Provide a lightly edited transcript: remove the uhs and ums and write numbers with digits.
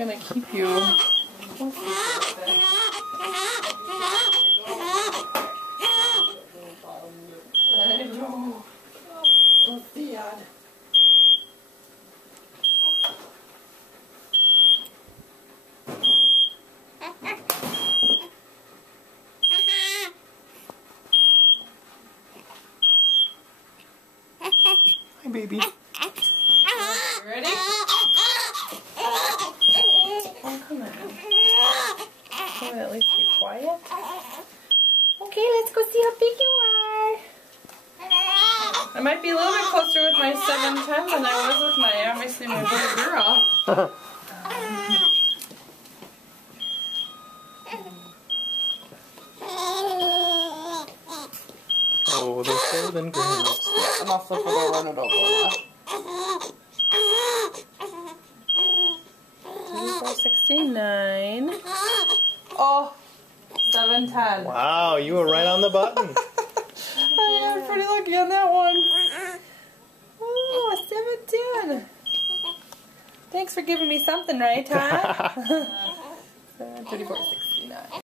I'm gonna keep you. I know. Oh, Dad. Hi, baby. You ready? Oh, come on. Can we at least be quiet? Okay, let's go see how big you are. I might be a little bit closer with my 7'10" than I was with my, obviously, my little girl. Oh, they're still than grams. I'm off the flip it over and it over. 3469. Oh, 7'10". Wow, you were right on the button. I am pretty lucky on that one. Oh, 7'10". Thanks for giving me something, right, Todd? 3469.